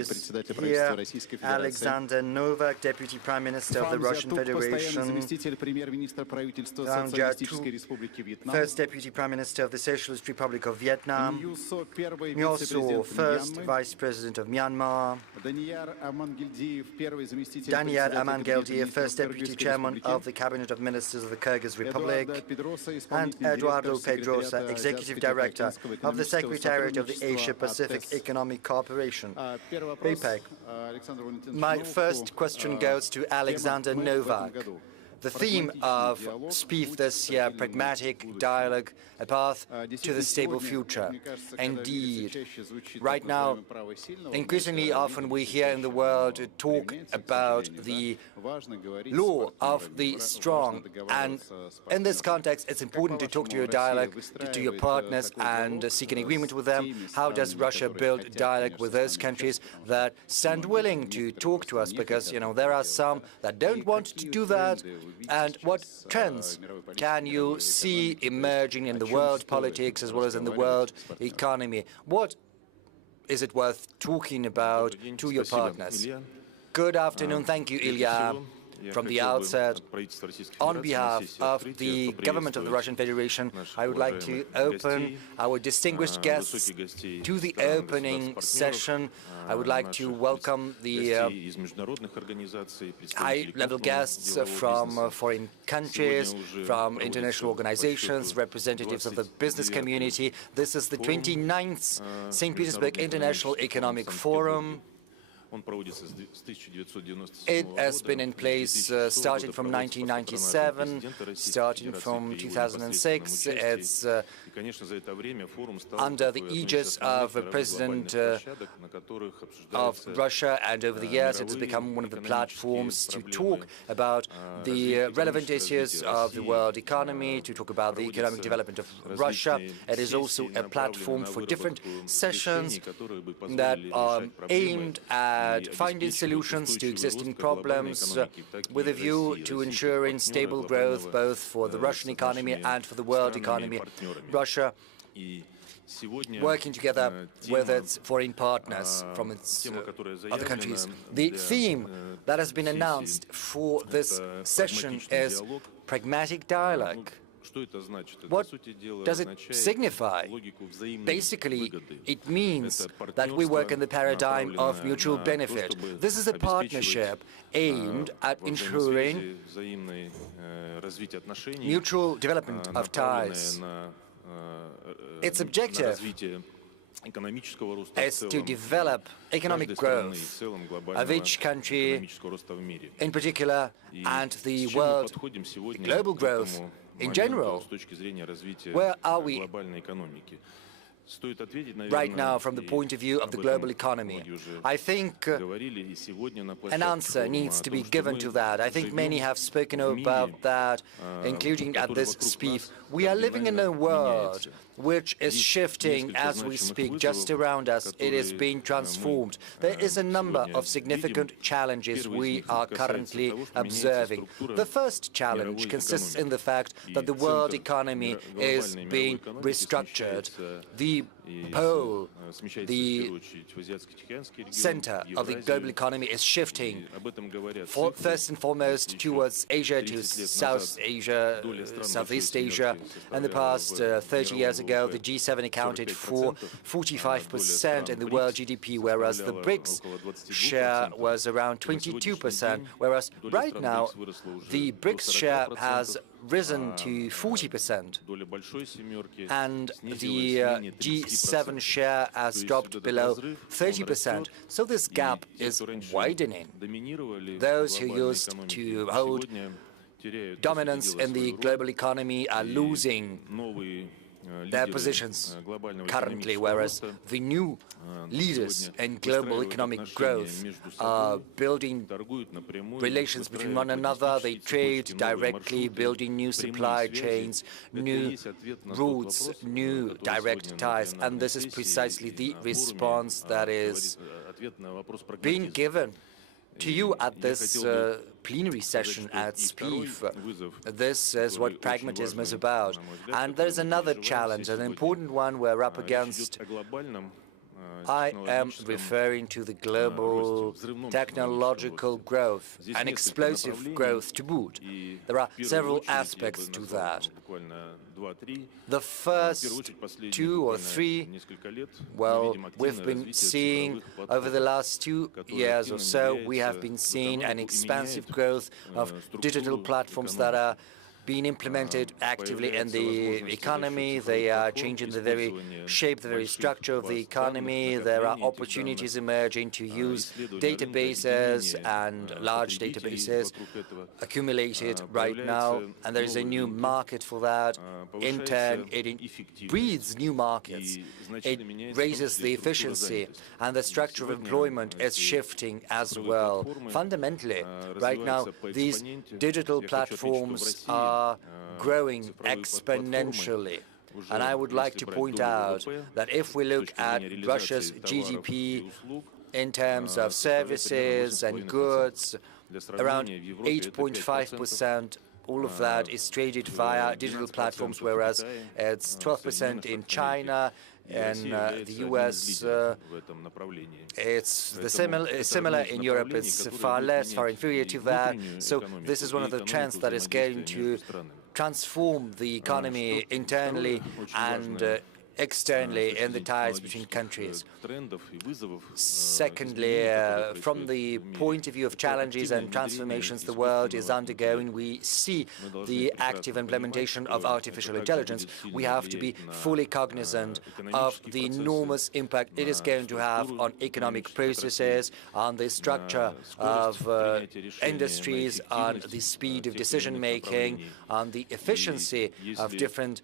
Here, Alexander Novak, Deputy Prime Minister of the Russian Federation, Wang Jiatu, First Deputy Prime Minister of the Socialist Republic of Vietnam, Myo So, First Vice President of Myanmar, Daniel Amangaldiev, First Deputy Chairman of the Cabinet of Ministers of the Kyrgyz Republic, and Eduardo Pedrosa, Executive Director of the Secretariat of the Asia-Pacific Economic Cooperation, APEC. My first question goes to Alexander Novak. The theme of SPIEF this year, Pragmatic Dialogue, a path to the stable future. Indeed, right now, increasingly often we hear in the world talk about the law of the strong, and in this context it's important to talk to your dialogue, to your partners, and seek an agreement with them. How does Russia build dialogue with those countries that stand willing to talk to us? Because, you know, there are some that don't want to do that. And what trends can you see emerging in the world politics as well as in the world economy? What is it worth talking about to your partners? Good afternoon. Thank you, Ilya. From the outset, on behalf of the government of the Russian Federation, I would like to open our distinguished guests to the opening session. I would like to welcome the high-level guests from foreign countries, from international organizations, representatives of the business community. This is the 29th St. Petersburg International Economic Forum. It has been in place starting from 1997, starting from 2006. It's under the aegis of a president of Russia, and over the years it has become one of the platforms to talk about the relevant issues of the world economy, to talk about the economic development of Russia. It is also a platform for different sessions that are aimed at finding solutions to existing problems with a view to ensuring stable growth both for the Russian economy and for the world economy. Russia working together with its foreign partners from its other countries. The theme that has been announced for this session is Pragmatic Dialogue. What does it signify? Basically, it means that we work in the paradigm of mutual benefit. This is a partnership aimed at ensuring mutual development of ties. Its objective is to develop economic growth of each country in particular, and the world, the global growth in general. Where are we right now from the point of view of the global economy? I think an answer needs to be given to that. I think many have spoken about that, including at this SPIEF. We are living in a world which is shifting as we speak. Just around us, it is being transformed. There is a number of significant challenges we are currently observing. The first challenge consists in the fact that the world economy is being restructured. The pole, the center of the global economy is shifting, first and foremost towards Asia, to South Asia, Southeast Asia. In the past 30 years ago, the G7 accounted for 45% in the world GDP, whereas the BRICS share was around 22%, whereas right now the BRICS share has risen to 40%, and the G7 share has dropped below 30%. So this gap is widening. Those who used to hold dominance in the global economy are losing their positions currently, whereas the new leaders in global economic growth are building relations between one another. They trade directly, building new supply chains, new routes, new direct ties, and this is precisely the response that is being given to you at this plenary session at SPIEF. This is what pragmatism is about. And there's another challenge, an important one we're up against I am referring to the global technological growth, an explosive growth to boot. There are several aspects to that. The first 2 or 3, well, we've been seeing over the last 2 years or so, we have been seeing an expansive growth of digital platforms that are being implemented actively in the economy. They are changing the very shape, the very structure of the economy. There are opportunities emerging to use databases and large databases accumulated right now, and there is a new market for that. In turn, it breeds new markets. It raises the efficiency, and the structure of employment is shifting as well. Fundamentally, right now, these digital platforms are growing exponentially. And I would like to point out that if we look at Russia's GDP in terms of services and goods, around 8.5%, all of that is traded via digital platforms, whereas it's 12% in China. In the US, it's similar in Europe. It's far less, far inferior to that. So this is one of the trends that is going to transform the economy internally and externally in the ties between countries. Secondly, from the point of view of challenges and transformations the world is undergoing, we see the active implementation of artificial intelligence. We have to be fully cognizant of the enormous impact it is going to have on economic processes, on the structure of industries, on the speed of decision-making, on the efficiency of different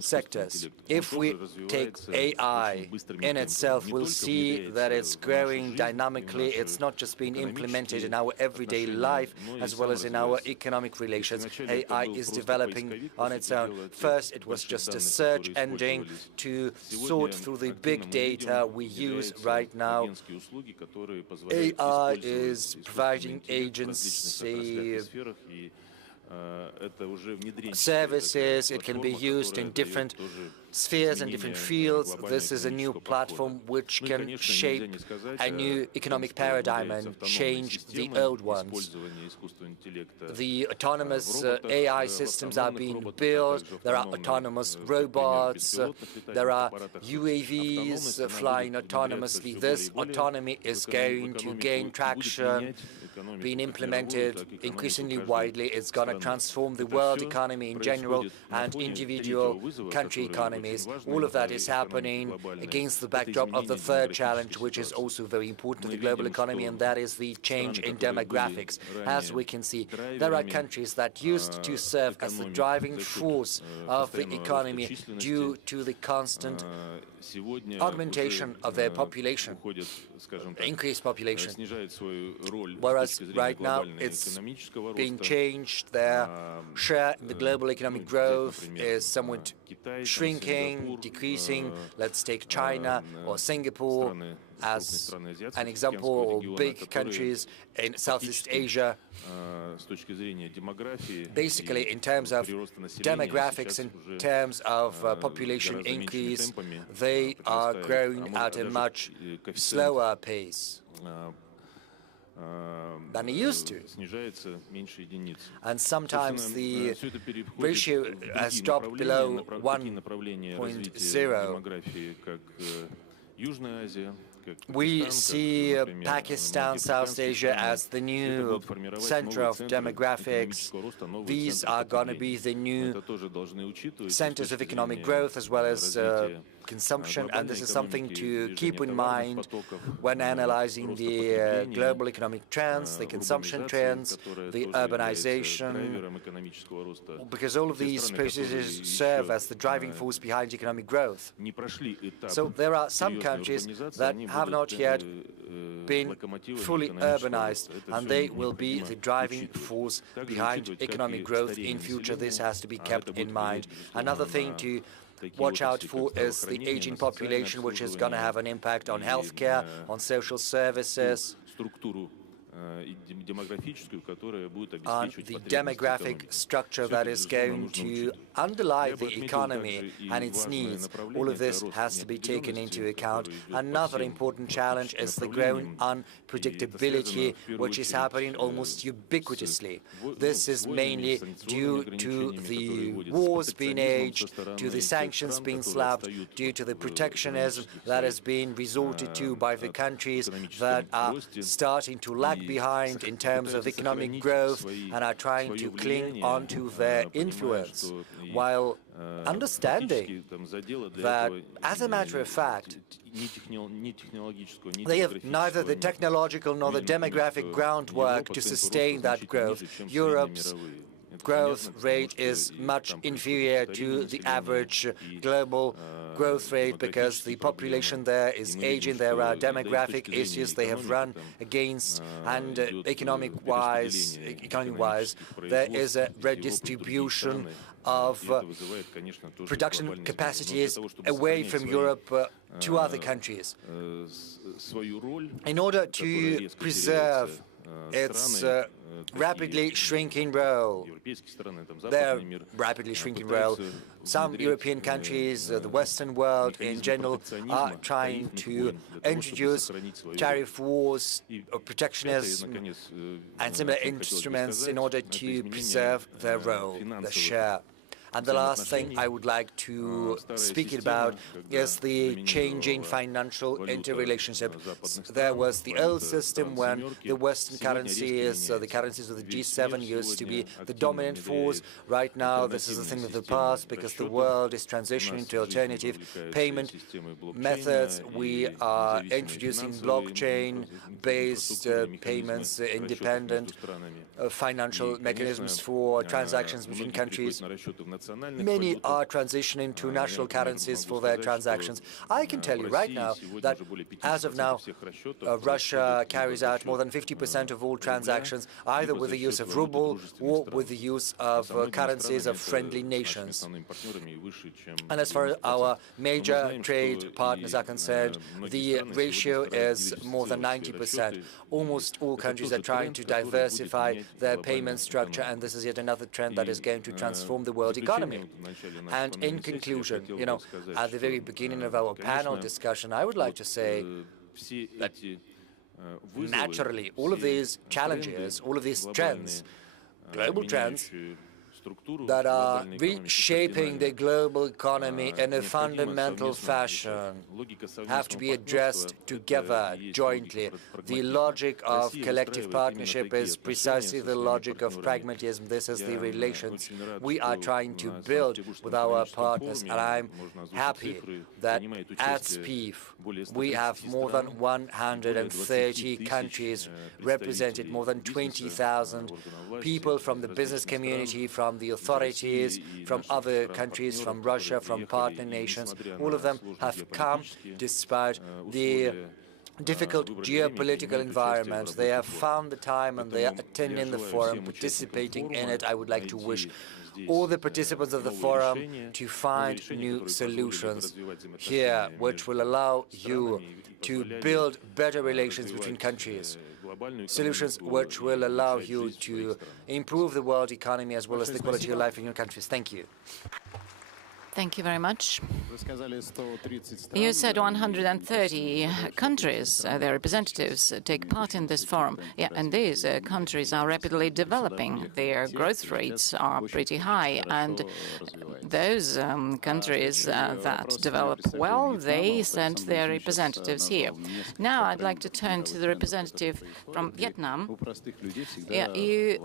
sectors. If we take AI in itself, we'll see that it's growing dynamically. It's not just being implemented in our everyday life as well as in our economic relations. AI is developing on its own. First, it was just a search engine to sort through the big data we use right now. AI is providing agency services. It can be used in different spheres and different fields. This is a new platform which can shape a new economic paradigm and change the old ones. The autonomous AI systems are being built. There are autonomous robots. There are UAVs flying autonomously. This autonomy is going to gain traction, being implemented increasingly widely. It's going to transform the world economy in general and individual country economies. All of that is happening against the backdrop of the third challenge, which is also very important to the global economy, and that is the change in demographics. As we can see, there are countries that used to serve as the driving force of the economy due to the constant augmentation of their population, increased population, whereas right now it's being changed. Their share in the global economic growth is somewhat shrinking, decreasing. Let's take China or Singapore as an example, or big countries in Southeast Asia. Basically, in terms of demographics, in terms of population increase, they are growing at a much slower pace than it used to. And sometimes the ratio has dropped below 1.0. We see Pakistan, South Asia as the new center of demographics. These are going to be the new centers of economic growth as well as consumption, and this is something to keep in mind when analyzing the global economic trends, the consumption trends, the urbanization, because all of these processes serve as the driving force behind economic growth. So there are some countries that have not yet been fully urbanized, and they will be the driving force behind economic growth in future. This has to be kept in mind. Another thing to watch out for is the aging population, which is going to have an impact on healthcare, on social services. on the demographic structure that is going to underlie the economy and its needs. All of this has to be taken into account. Another important challenge is the growing unpredictability, which is happening almost ubiquitously. This is mainly due to the wars being waged, to the sanctions being slapped, due to the protectionism that is being resorted to by the countries that are starting to lag behind in terms of economic growth and are trying to cling onto their influence, while understanding that, as a matter of fact, they have neither the technological nor the demographic groundwork to sustain that growth. Europe's growth rate is much inferior to the average global growth rate because the population there is aging. There are demographic issues they have run against, and economic-wise, there is a redistribution of production capacities away from Europe to other countries. In order to preserve its rapidly shrinking role, some European countries, the Western world in general, are trying to introduce tariff wars, protectionism, and similar instruments in order to preserve their role, their share. And the last thing I would like to speak about is the changing financial interrelationship. There was the old system when the Western currencies, the currencies of the G7 used to be the dominant force. Right now, this is a thing of the past because the world is transitioning to alternative payment methods. We are introducing blockchain-based payments, independent financial mechanisms for transactions between countries. Many are transitioning to national currencies for their transactions. I can tell you right now that, as of now, Russia carries out more than 50% of all transactions, either with the use of ruble or with the use of currencies of friendly nations. And as far as our major trade partners are concerned, the ratio is more than 90%. Almost all countries are trying to diversify their payment structure, and this is yet another trend that is going to transform the world economy. And in conclusion, at the very beginning of our panel discussion, I would like to say that naturally all of these challenges, all of these trends, global trends, that are reshaping the global economy in a fundamental fashion have to be addressed together, jointly. The logic of collective partnership is precisely the logic of pragmatism. This is the relations we are trying to build with our partners, and I'm happy that at SPIEF we have more than 130 countries represented, more than 20,000 people from the business community, from the authorities, from other countries, from Russia, from partner nations. All of them have come despite the difficult geopolitical environment. They have found the time and they are attending the forum, participating in it. I would like to wish all the participants of the forum to find new solutions here, which will allow you to build better relations between countries. Solutions which will allow you to improve the world economy as well as the quality of life in your countries. Thank you. Thank you very much. You said 130 countries, their representatives, take part in this forum. Yeah, and these countries are rapidly developing. Their growth rates are pretty high, and those countries that develop well, they send their representatives here. Now I'd like to turn to the representative from Vietnam. Yeah, you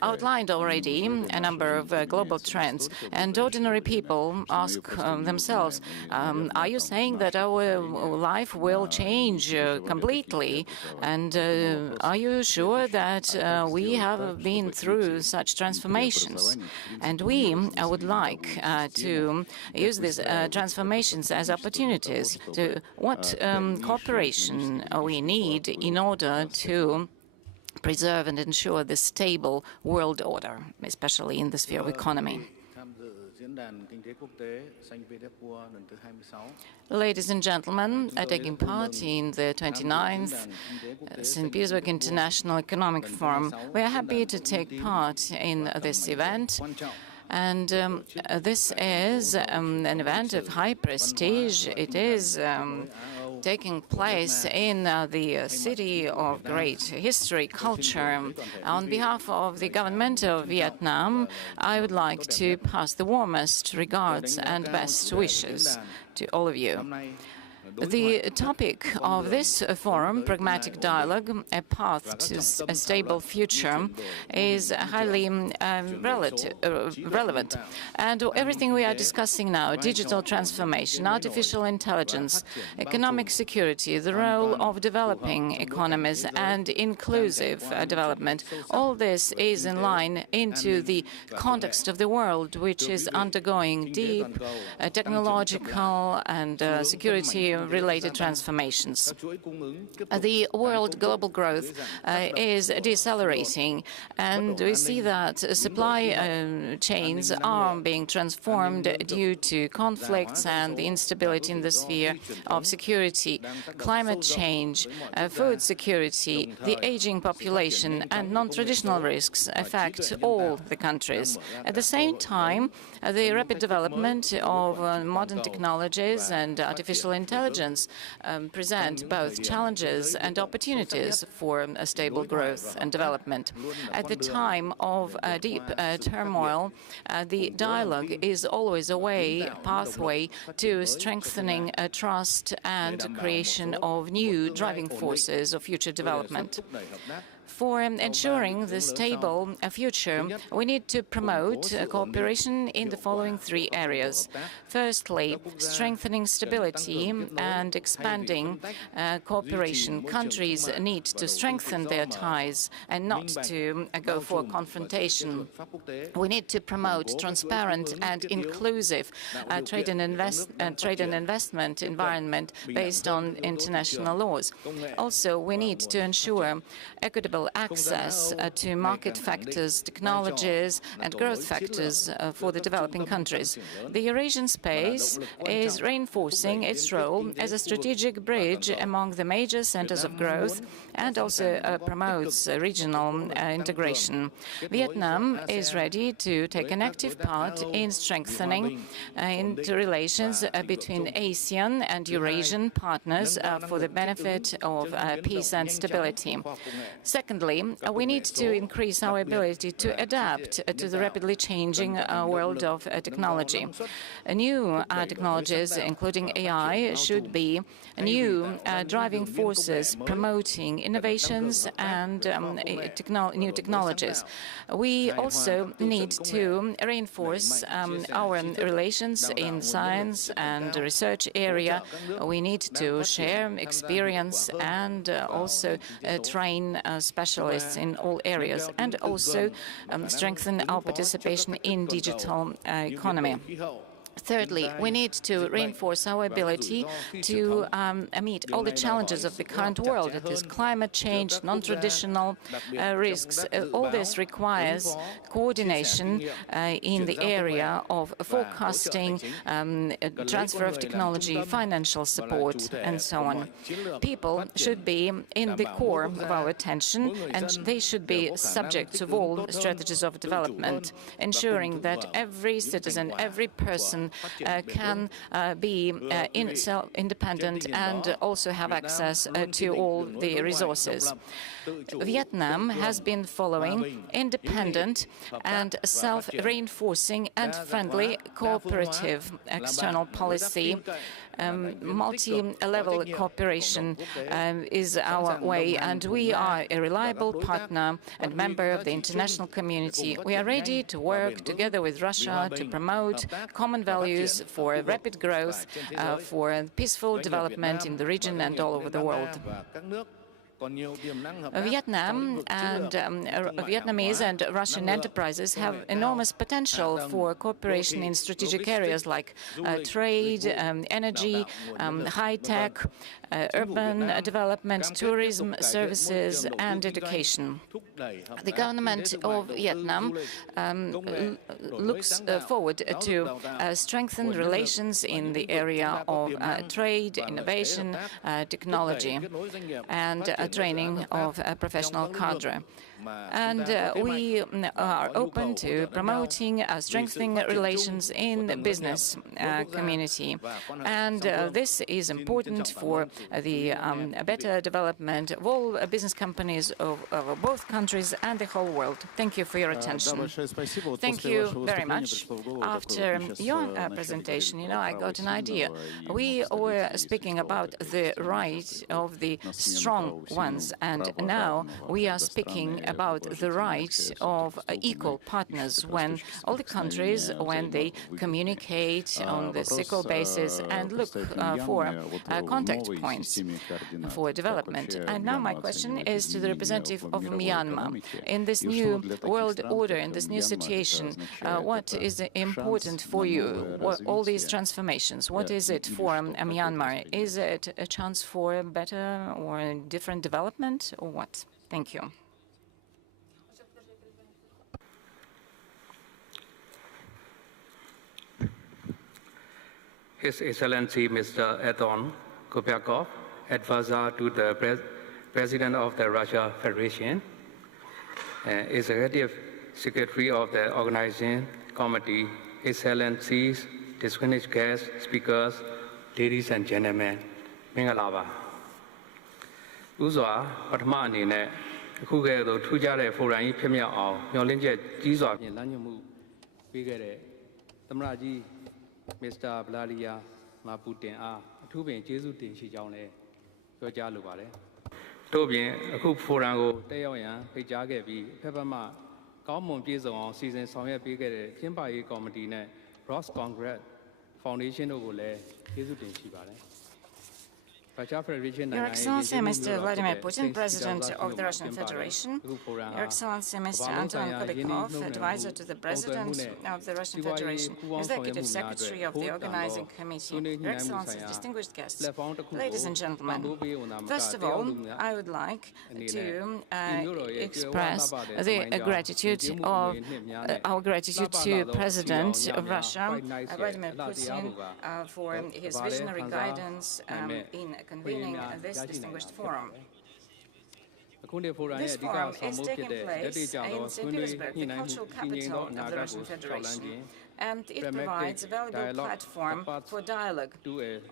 outlined already a number of global trends, and ordinary people ask themselves, are you saying that our life will change completely? And are you sure that we have been through such transformations? And we would like to use these transformations as opportunities to what cooperation we need in order to preserve and ensure the stable world order, especially in the sphere of economy. Ladies and gentlemen, taking part in the 29th St. Petersburg International Economic Forum, we are happy to take part in this event. And this is an event of high prestige. It is taking place in the city of great history, culture. On behalf of the government of Vietnam, I would like to pass the warmest regards and best wishes to all of you. The topic of this forum, Pragmatic Dialogue, a path to a stable future, is highly relevant. And everything we are discussing now, digital transformation, artificial intelligence, economic security, the role of developing economies and inclusive development, all this is in line into the context of the world, which is undergoing deep technological and security-related transformations. The world global growth is decelerating, and we see that supply chains are being transformed due to conflicts and the instability in the sphere of security, climate change, food security, the aging population, and non-traditional risks affect all the countries. At the same time, the rapid development of modern technologies and artificial intelligence present both challenges and opportunities for a stable growth and development. At the time of deep turmoil, the dialogue is always a pathway to strengthening trust and creation of new driving forces of future development. For ensuring the stable future, we need to promote cooperation in the following three areas. Firstly, strengthening stability and expanding cooperation. Countries need to strengthen their ties and not to go for confrontation. We need to promote transparent and inclusive trade and investment environment based on international laws. Also, we need to ensure equitable access to market factors, technologies, and growth factors for the developing countries. The Eurasian space is reinforcing its role as a strategic bridge among the major centers of growth and also promotes regional integration. Vietnam is ready to take an active part in strengthening interrelations between ASEAN and Eurasian partners for the benefit of peace and stability. Secondly, we need to increase our ability to adapt to the rapidly changing world of technology. New technologies, including AI, should be new driving forces promoting innovations and new technologies. We also need to reinforce our relations in science and research area. We need to share experience and also train specialists in all areas, and also strengthen our participation in digital economy. Thirdly, we need to reinforce our ability to meet all the challenges of the current world. It is climate change, non-traditional risks. All this requires coordination in the area of forecasting, transfer of technology, financial support, and so on. People should be in the core of our attention, and they should be subject to all strategies of development, ensuring that every citizen, every person can be independent and also have access to all the resources. Vietnam has been following independent and self-reinforcing and friendly cooperative external policy. Multi-level cooperation is our way, and we are a reliable partner and member of the international community. We are ready to work together with Russia to promote common values for rapid growth, for peaceful development in the region and all over the world. Vietnam and Vietnamese and Russian enterprises have enormous potential for cooperation in strategic areas like trade, energy, high-tech, urban development, tourism, services, and education. The government of Vietnam looks forward to strengthen relations in the area of trade, innovation, technology, and training of professional cadre. And we are open to promoting strengthening relations in the business community. And this is important for the better development of all business companies of both countries and the whole world. Thank you for your attention. Thank you very much. After your presentation, I got an idea. We were speaking about the right of the strong ones, and now we are speaking about the right of equal partners when all the countries, when they communicate on this equal basis and look for contact points for development. And now my question is to the representative of Myanmar. In this new world order, in this new situation, what is important for you? All these transformations, what is it for Myanmar? Is it a chance for better or different development, or what? Thank you. His Excellency Mr. Anton Kopiakov, advisor to the President of the Russia Federation, Executive Secretary of the Organizing Committee, Excellencies, distinguished guests, speakers, ladies and gentlemen, Mingalava. Uzwa, Patma Nine, Kugedo, Tujare, Furan, Pemia, Yolinja, Jizo, Lanyamu, Bigere, Tamraji, Mr. Blalia, Maputin, Tubin, Jesu, Shijane, Yojalubare. Tobin, a cook Furango, Dayan, Pejagavi, Pepperma, Common Pizon, Season Sonia Bigere, Kimbai Comedy, Ross Congress, Foundation of Ole, Jesu Shibare. Your Excellency, Mr. Vladimir Putin, President of the Russian Federation. Your Excellency, Mr. Anton Kopiakov, Advisor to the President of the Russian Federation, Executive Secretary of the Organizing Committee. Your Excellency, distinguished guests, ladies and gentlemen. First of all, I would like to express the gratitude of our gratitude to President of Russia, Vladimir Putin, for his visionary guidance in convening this distinguished forum. This forum is taking place in St. Petersburg, the cultural capital of the Russian Federation, and it provides a valuable platform for dialogue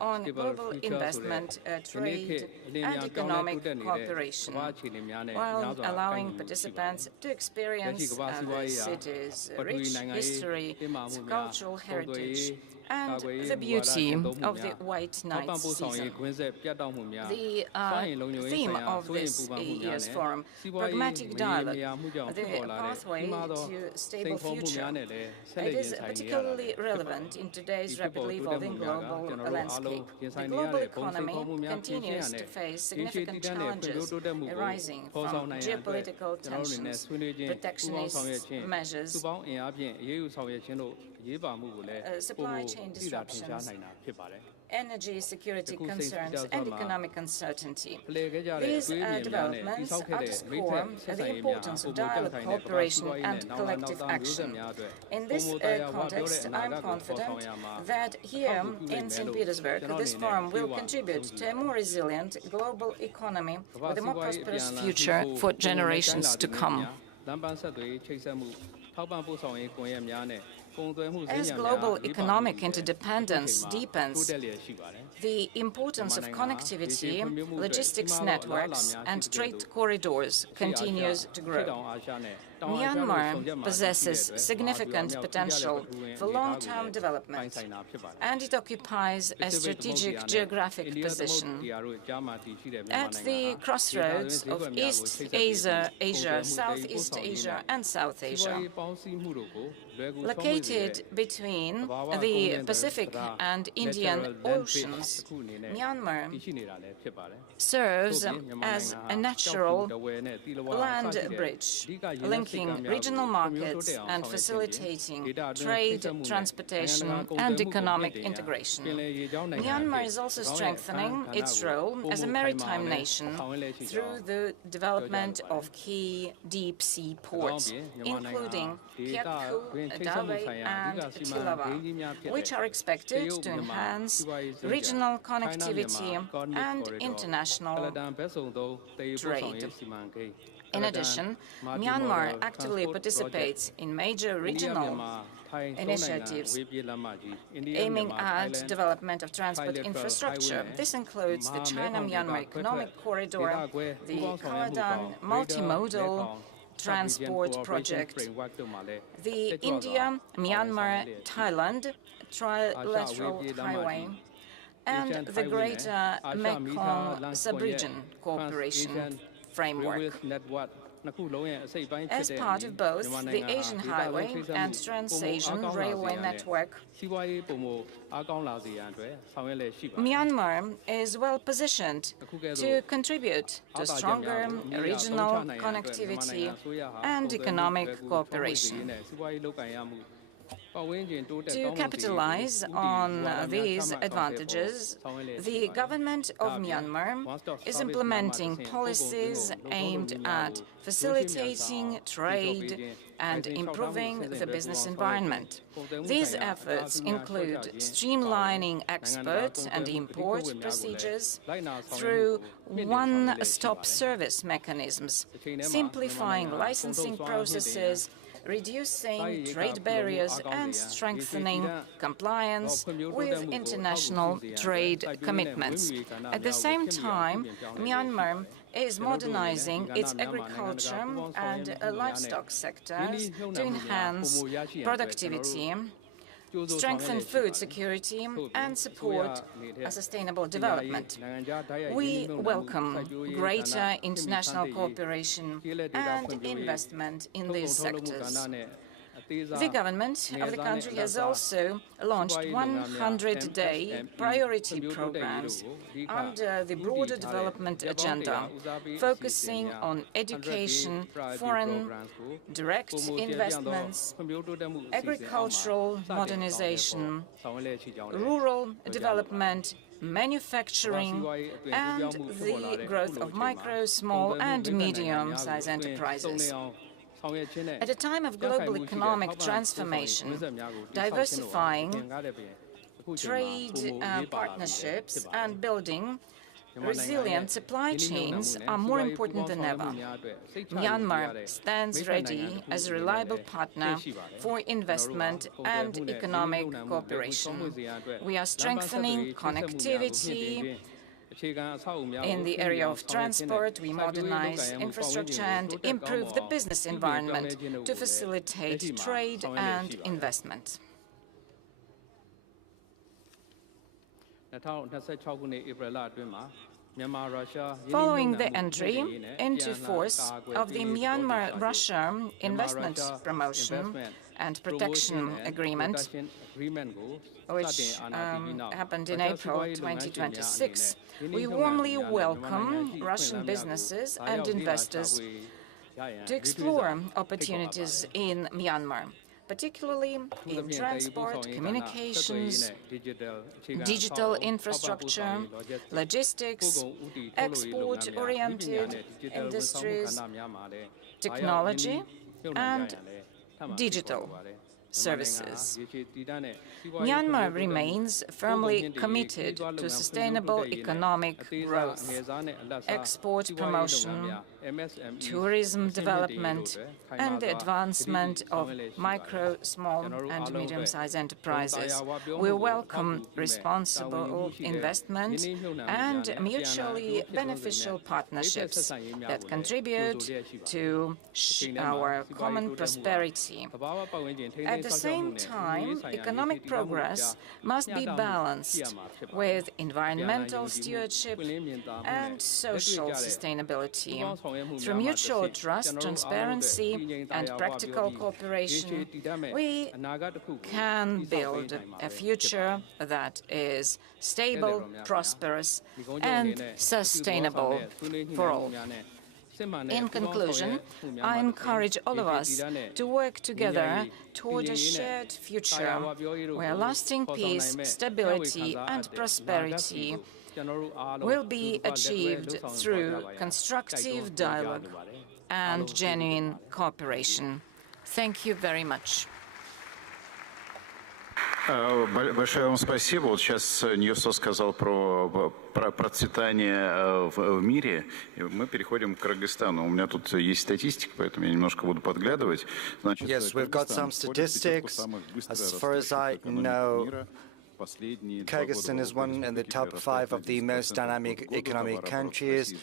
on global investment, trade, and economic cooperation, while allowing participants to experience the city's rich history, its cultural heritage, and the beauty of the White Night season. The theme of this year's forum, Pragmatic Dialogue, the pathway to a stable future. It is particularly relevant in today's rapidly evolving global landscape. The global economy continues to face significant challenges arising from geopolitical tensions, protectionist measures, supply chain disruptions, energy security concerns, and economic uncertainty. These developments underscore the importance of dialogue, cooperation, and collective action. In this context, I am confident that here in St. Petersburg, this forum will contribute to a more resilient global economy with a more prosperous future for generations to come. As global economic interdependence deepens, the importance of connectivity, logistics networks, and trade corridors continues to grow. Myanmar possesses significant potential for long-term development, and it occupies a strategic geographic position at the crossroads of East Asia, Southeast Asia, and South Asia. Located between the Pacific and Indian Oceans, Myanmar serves as a natural land bridge, linking regional markets and facilitating trade, transportation, and economic integration. Myanmar is also strengthening its role as a maritime nation through the development of key deep-sea ports, including Kyakku, Dawei, and Thilawa, which are expected to enhance regional connectivity and international trade. In addition, Myanmar actively participates in major regional initiatives aiming at development of transport infrastructure. This includes the China-Myanmar Economic Corridor, the Kaladan Multimodal Transport Project, the India-Myanmar-Thailand Trilateral Highway, and the Greater Mekong Sub-region Cooperation Framework. As part of both the Asian Highway and Trans-Asian Railway Network, Myanmar is well positioned to contribute to stronger regional connectivity and economic cooperation. To capitalize on these advantages, the government of Myanmar is implementing policies aimed at facilitating trade and improving the business environment. These efforts include streamlining export and import procedures through one-stop service mechanisms, simplifying licensing processes, reducing trade barriers, and strengthening compliance with international trade commitments. At the same time, Myanmar is modernizing its agriculture and livestock sectors to enhance productivity, strengthen food security, and support sustainable development. We welcome greater international cooperation and investment in these sectors. The government of the country has also launched 100-day priority programs under the broader development agenda, focusing on education, foreign direct investments, agricultural modernization, rural development, manufacturing, and the growth of micro, small, and medium-sized enterprises. At a time of global economic transformation, diversifying trade partnerships and building resilient supply chains are more important than ever. Myanmar stands ready as a reliable partner for investment and economic cooperation. We are strengthening connectivity in the area of transport. We modernize infrastructure and improve the business environment to facilitate trade and investment. Following the entry into force of the Myanmar-Russia Investment Promotion and Protection Agreement, which happened in April 2026, we warmly welcome Russian businesses and investors to explore opportunities in Myanmar, particularly in transport, communications, digital infrastructure, logistics, export-oriented industries, technology, and digital services. Myanmar remains firmly committed to sustainable economic growth, export promotion, tourism development, and the advancement of micro, small, and medium-sized enterprises. We welcome responsible investment and mutually beneficial partnerships that contribute to our common prosperity. At the same time, economic progress must be balanced with environmental stewardship and social sustainability. Through mutual trust, transparency, and practical cooperation, we can build a future that is stable, prosperous, and sustainable for all. In conclusion, I encourage all of us to work together toward a shared future where lasting peace, stability, and prosperity will be achieved through constructive dialogue and genuine cooperation. Thank you very much. Большое вам спасибо. Вот сейчас Ньюсо сказал про процветание в мире. Мы переходим к Кыргызстану. У меня тут есть статистика, поэтому я немножко буду подглядывать. Значит, yes, we've got some statistics. As far as I know, Kyrgyzstan is one in the top 5 of the most dynamic economic countries.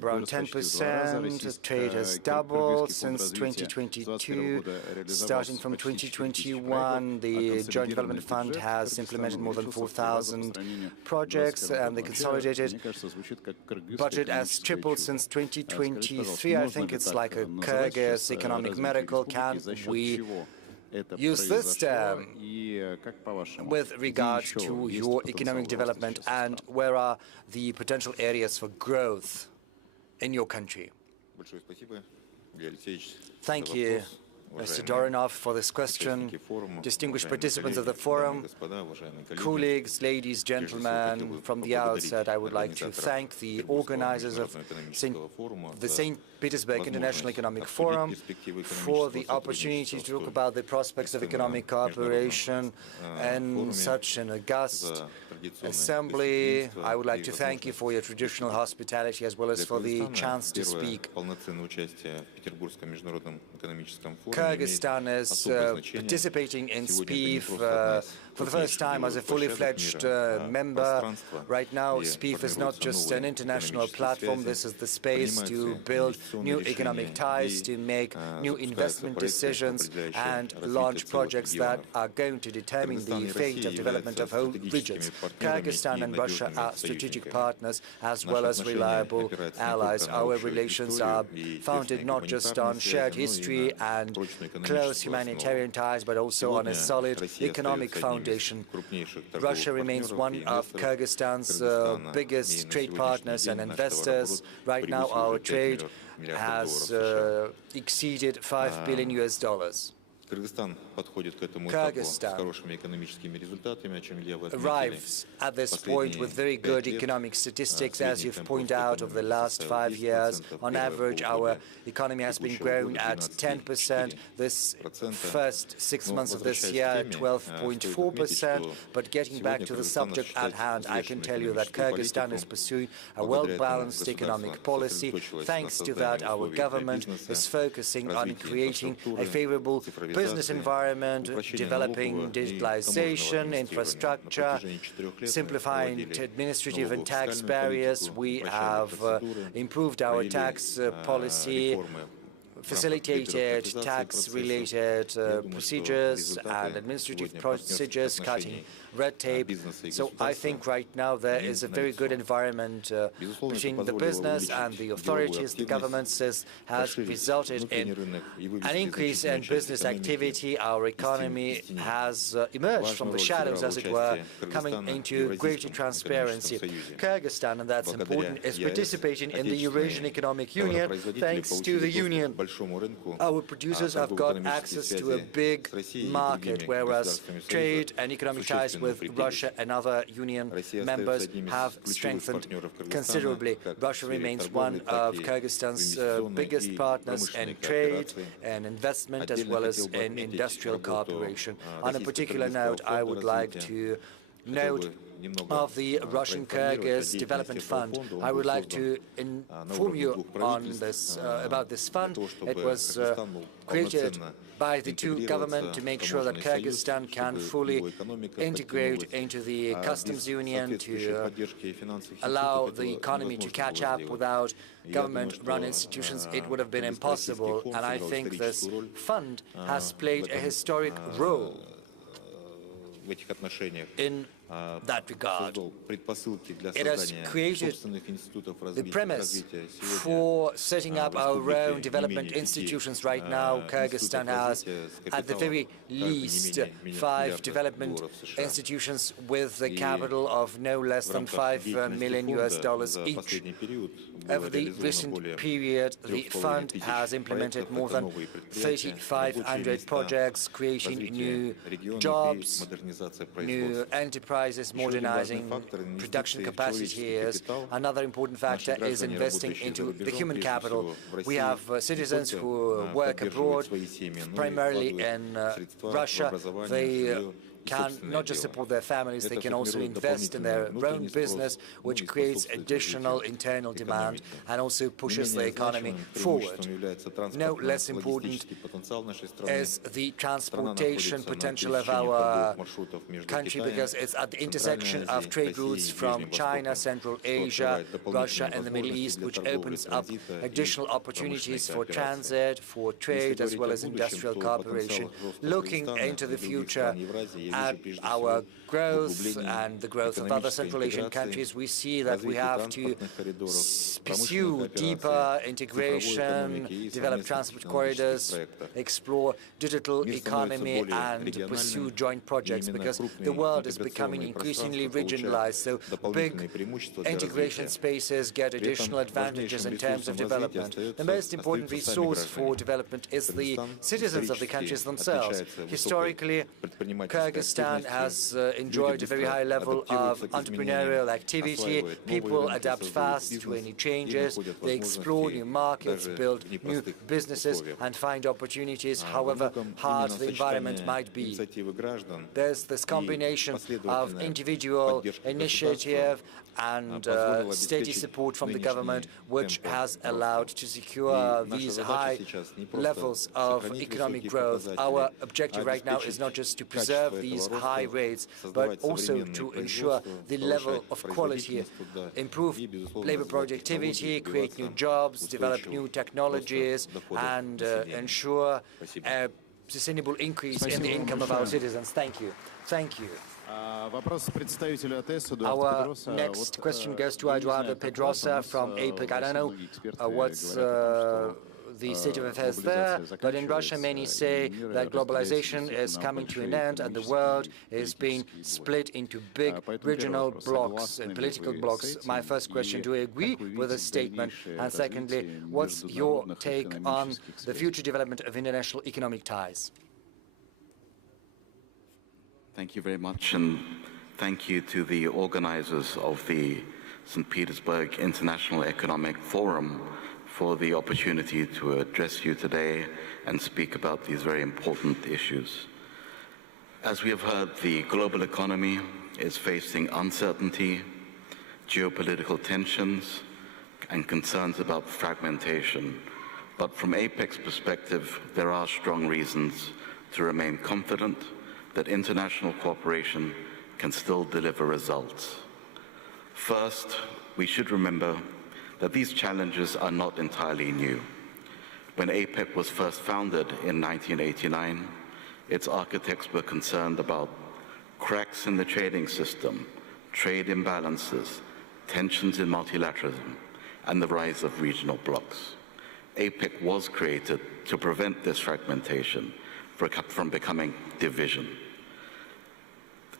Around 10%. Trade has doubled since 2022. Starting from 2021, the Joint Development Fund has implemented more than 4,000 projects, and the consolidated budget has tripled since 2023. I think it's like a Kyrgyz economic miracle. Can we use this term with regard to your economic development, and where are the potential areas for growth in your country? Thank you, Mr. Doronov, for this question. Distinguished participants of the forum, colleagues, ladies, gentlemen, from the outset, I would like to thank the organizers of the St. Petersburg International Economic Forum for the opportunity to talk about the prospects of economic cooperation in such an august assembly. I would like to thank you for your traditional hospitality as well as for the chance to speak. Kyrgyzstan is participating in SPIEF for the first time as a fully-fledged member. Right now, SPIEF is not just an international platform. This is the space to build new economic ties, to make new investment decisions, and launch projects that are going to determine the fate of development of whole regions. Kyrgyzstan and Russia are strategic partners as well as reliable allies. Our relations are founded not just on shared history and close humanitarian ties, but also on a solid economic foundation. Russia remains one of Kyrgyzstan's biggest trade partners and investors. Right now, our trade has exceeded $5 billion. Kyrgyzstan arrives at this point with very good economic statistics. As you've pointed out, over the last 5 years, on average, our economy has been growing at 10%. This first 6 months of this year, 12.4%. But getting back to the subject at hand, I can tell you that Kyrgyzstan is pursuing a well-balanced economic policy. Thanks to that, our government is focusing on creating a favorable business environment, developing digitalization, infrastructure, simplifying administrative and tax barriers. We have improved our tax policy, facilitated tax-related procedures and administrative procedures, cutting red tape. So I think right now there is a very good environment between the business and the authorities. The government has resulted in an increase in business activity. Our economy has emerged from the shadows, as it were, coming into greater transparency. Kyrgyzstan, and that's important, is participating in the Eurasian Economic Union. Thanks to the Union, our producers have got access to a big market, whereas trade and economic ties with Russia and other Union members have strengthened considerably. Russia remains one of Kyrgyzstan's biggest partners in trade and investment, as well as in industrial cooperation. On a particular note, I would like to note of the Russian Kyrgyz Development Fund. I would like to inform you on this, about this fund. It was created by the two governments to make sure that Kyrgyzstan can fully integrate into the customs union, to allow the economy to catch up. Without government-run institutions, it would have been impossible. And I think this fund has played a historic role in that regard. It has created the premise for setting up our own development institutions. Right now, Kyrgyzstan has, at the very least, 5 development institutions with a capital of no less than $5 million each. Over the recent period, the fund has implemented more than 3,500 projects, creating new jobs, new enterprises, modernizing production capacities. Another important factor is investing into the human capital. We have citizens who work abroad, primarily in Russia. They can not just support their families, they can also invest in their own business, which creates additional internal demand and also pushes the economy forward. No less important is the transportation potential of our country, because it's at the intersection of trade routes from China, Central Asia, Russia and the Middle East, which opens up additional opportunities for transit, for trade, as well as industrial cooperation. Looking into the future, at our growth and the growth of other Central Asian countries, we see that we have to pursue deeper integration, develop transport corridors, explore digital economy, and pursue joint projects, because the world is becoming increasingly regionalized, so big integration spaces get additional advantages in terms of development. The most important resource for development is the citizens of the countries themselves. Historically, Kyrgyzstan has enjoyed a very high level of entrepreneurial activity. People adapt fast to any changes. They explore new markets, build new businesses, and find opportunities, however hard the environment might be. There's this combination of individual initiative and steady support from the government, which has allowed to secure these high levels of economic growth. Our objective right now is not just to preserve these high rates, but also to ensure the level of quality, improve labor productivity, create new jobs, develop new technologies, and ensure a sustainable increase in the income of our citizens. Thank you. Thank you. Our next question goes to Eduardo Pedrosa from APEC. I don't know what's the state of affairs there, but in Russia many say that globalization is coming to an end and the world is being split into big regional blocks and political blocks. My first question, do you agree with this statement? And secondly, what's your take on the future development of international economic ties? Thank you very much, and thank you to the organizers of the St. Petersburg International Economic Forum for the opportunity to address you today and speak about these very important issues. As we have heard, the global economy is facing uncertainty, geopolitical tensions, and concerns about fragmentation. But from APEC's perspective, there are strong reasons to remain confident that international cooperation can still deliver results. First, we should remember that these challenges are not entirely new. When APEC was first founded in 1989, its architects were concerned about cracks in the trading system, trade imbalances, tensions in multilateralism, and the rise of regional blocs. APEC was created to prevent this fragmentation from becoming division,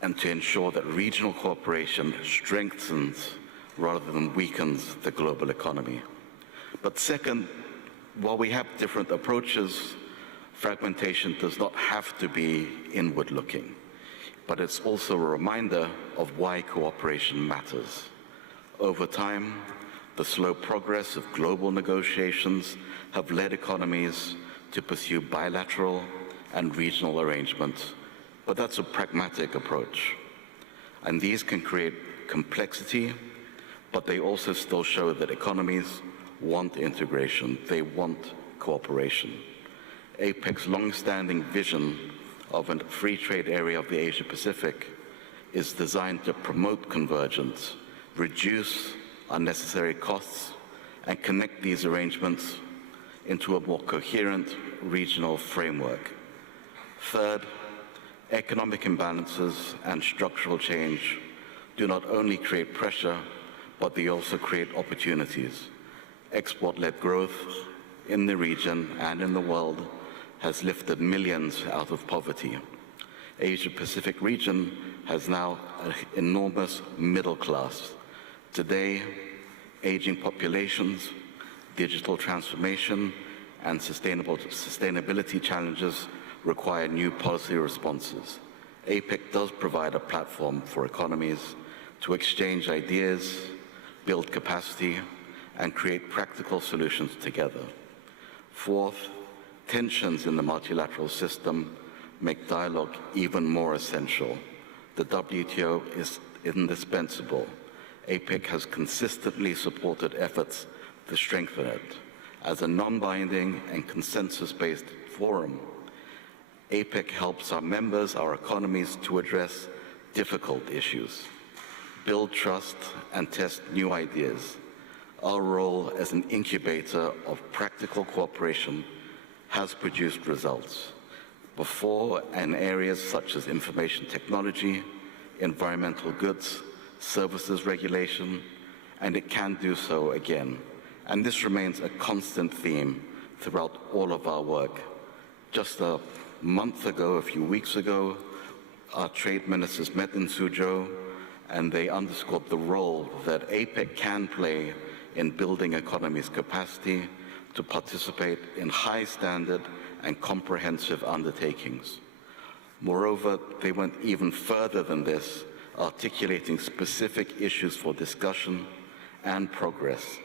and to ensure that regional cooperation strengthens rather than weakens the global economy. But second, while we have different approaches, fragmentation does not have to be inward-looking, but it's also a reminder of why cooperation matters. Over time, the slow progress of global negotiations have led economies to pursue bilateral and regional arrangements, but that's a pragmatic approach. And these can create complexity, but they also still show that economies want integration, they want cooperation. APEC's long-standing vision of a free trade area of the Asia-Pacific is designed to promote convergence, reduce unnecessary costs, and connect these arrangements into a more coherent regional framework. Third, economic imbalances and structural change do not only create pressure, but they also create opportunities. Export-led growth in the region and in the world has lifted millions out of poverty. Asia-Pacific region has now an enormous middle class. Today, aging populations, digital transformation, and sustainability challenges require new policy responses. APEC does provide a platform for economies to exchange ideas, build capacity, and create practical solutions together. Fourth, tensions in the multilateral system make dialogue even more essential. The WTO is indispensable. APEC has consistently supported efforts to strengthen it. As a non-binding and consensus-based forum, APEC helps our members, our economies, to address difficult issues, build trust, and test new ideas. Our role as an incubator of practical cooperation has produced results. Before, in areas such as information technology, environmental goods, services regulation, and it can do so again. And this remains a constant theme throughout all of our work. Just a month ago, a few weeks ago, our trade ministers met in Suzhou, and they underscored the role that APEC can play in building economies' capacity to participate in high standard and comprehensive undertakings. Moreover, they went even further than this, articulating specific issues for discussion and progress.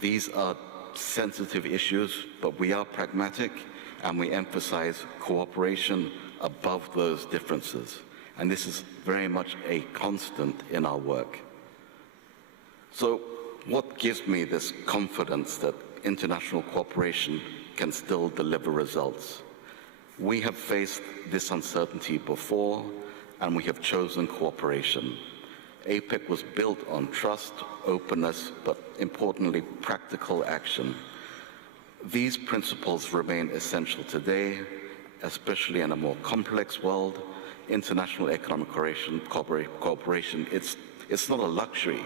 These are sensitive issues, but we are pragmatic and we emphasize cooperation above those differences. And this is very much a constant in our work. So what gives me this confidence that international cooperation can still deliver results? We have faced this uncertainty before, and we have chosen cooperation. APEC was built on trust, openness, but importantly, practical action. These principles remain essential today, especially in a more complex world. International economic cooperation, it's not a luxury,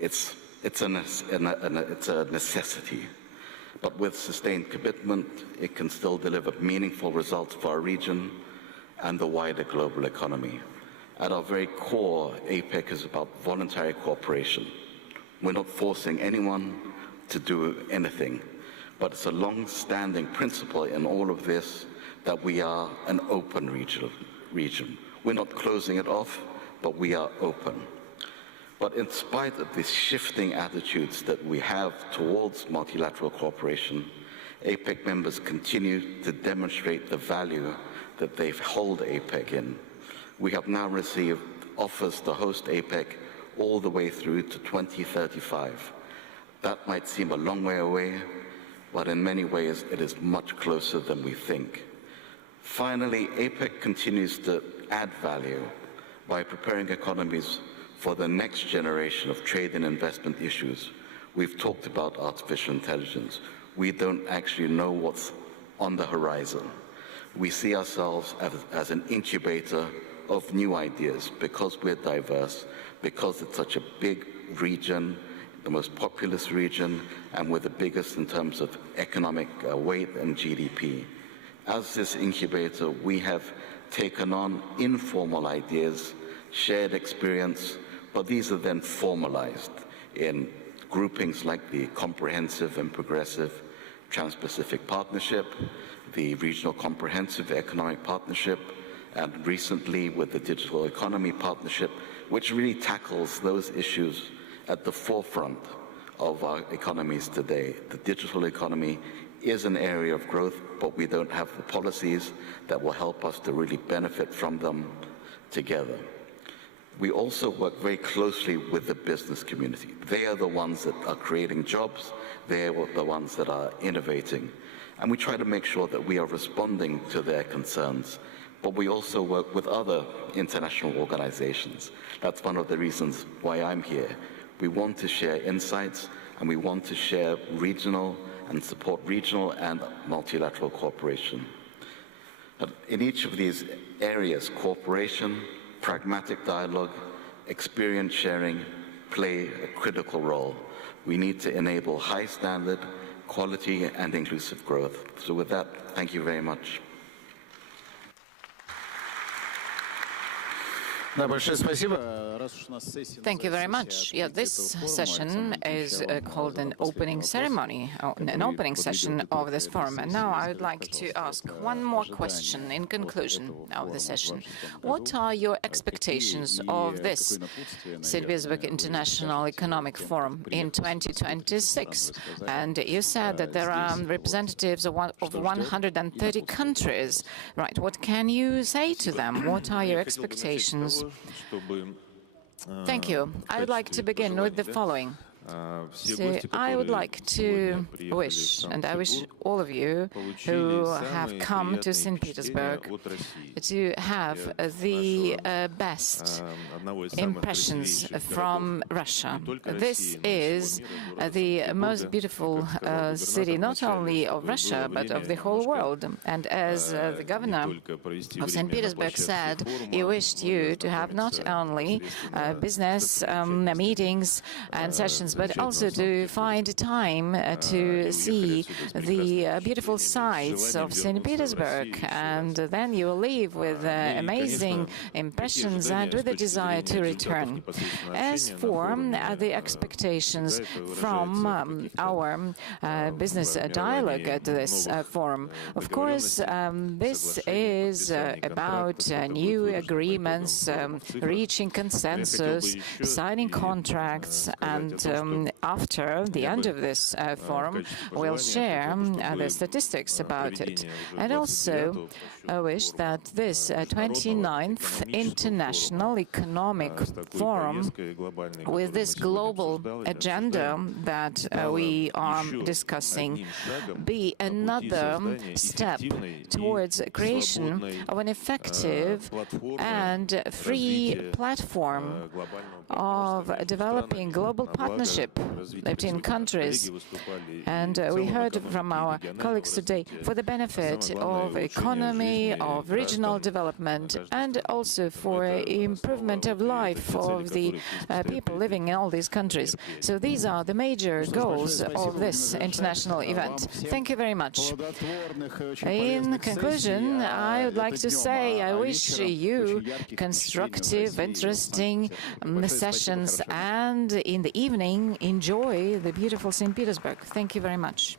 it's a necessity. But with sustained commitment, it can still deliver meaningful results for our region and the wider global economy. At our very core, APEC is about voluntary cooperation. We're not forcing anyone to do anything, but it's a long-standing principle in all of this that we are an open region. We're not closing it off, but we are open. But in spite of these shifting attitudes that we have towards multilateral cooperation, APEC members continue to demonstrate the value that they hold APEC in. We have now received offers to host APEC all the way through to 2035. That might seem a long way away, but in many ways it is much closer than we think. Finally, APEC continues to add value by preparing economies for the next generation of trade and investment issues. We've talked about artificial intelligence. We don't actually know what's on the horizon. We see ourselves as an incubator of new ideas because we're diverse, because it's such a big region, the most populous region, and we're the biggest in terms of economic weight and GDP. As this incubator, we have taken on informal ideas, shared experience, but these are then formalized in groupings like the Comprehensive and Progressive Trans-Pacific Partnership, the Regional Comprehensive Economic Partnership, and recently with the Digital Economy Partnership, which really tackles those issues at the forefront of our economies today. The digital economy is an area of growth, but we don't have the policies that will help us to really benefit from them together. We also work very closely with the business community. They are the ones that are creating jobs. They are the ones that are innovating. And we try to make sure that we are responding to their concerns. But we also work with other international organizations. That's one of the reasons why I'm here. We want to share insights, and we want to share regional and support regional and multilateral cooperation. In each of these areas, cooperation, pragmatic dialogue, experience sharing play a critical role. We need to enable high standard, quality, and inclusive growth. So with that, thank you very much. Thank you very much. Yeah, this session is called an opening ceremony, an opening session of this forum. And now I would like to ask one more question in conclusion of the session. What are your expectations of this St. Petersburg International Economic Forum in 2026? And you said that there are representatives of 130 countries. Right, what can you say to them? What are your expectations? Thank you. I would like to begin with the following. So I would like to wish, and I wish all of you who have come to St. Petersburg to have the best impressions from Russia. This is the most beautiful city, not only of Russia, but of the whole world. And as the governor of St. Petersburg said, he wished you to have not only business meetings and sessions, but also to find time to see the beautiful sights of St. Petersburg, and then you will leave with amazing impressions and with a desire to return. As for the expectations from our business dialogue at this forum, of course, this is about new agreements, reaching consensus, signing contracts, and after the end of this forum, we'll share the statistics about it. And also, I wish that this 29th International Economic Forum, with this global agenda that we are discussing, be another step towards creation of an effective and free platform of developing global partnership between countries. And we heard from our colleagues today, for the benefit of economy, of regional development, and also for improvement of life of the people living in all these countries. So these are the major goals of this international event. Thank you very much. In conclusion, I would like to say I wish you constructive, interesting sessions, and in the evening, enjoy the beautiful St. Petersburg. Thank you very much.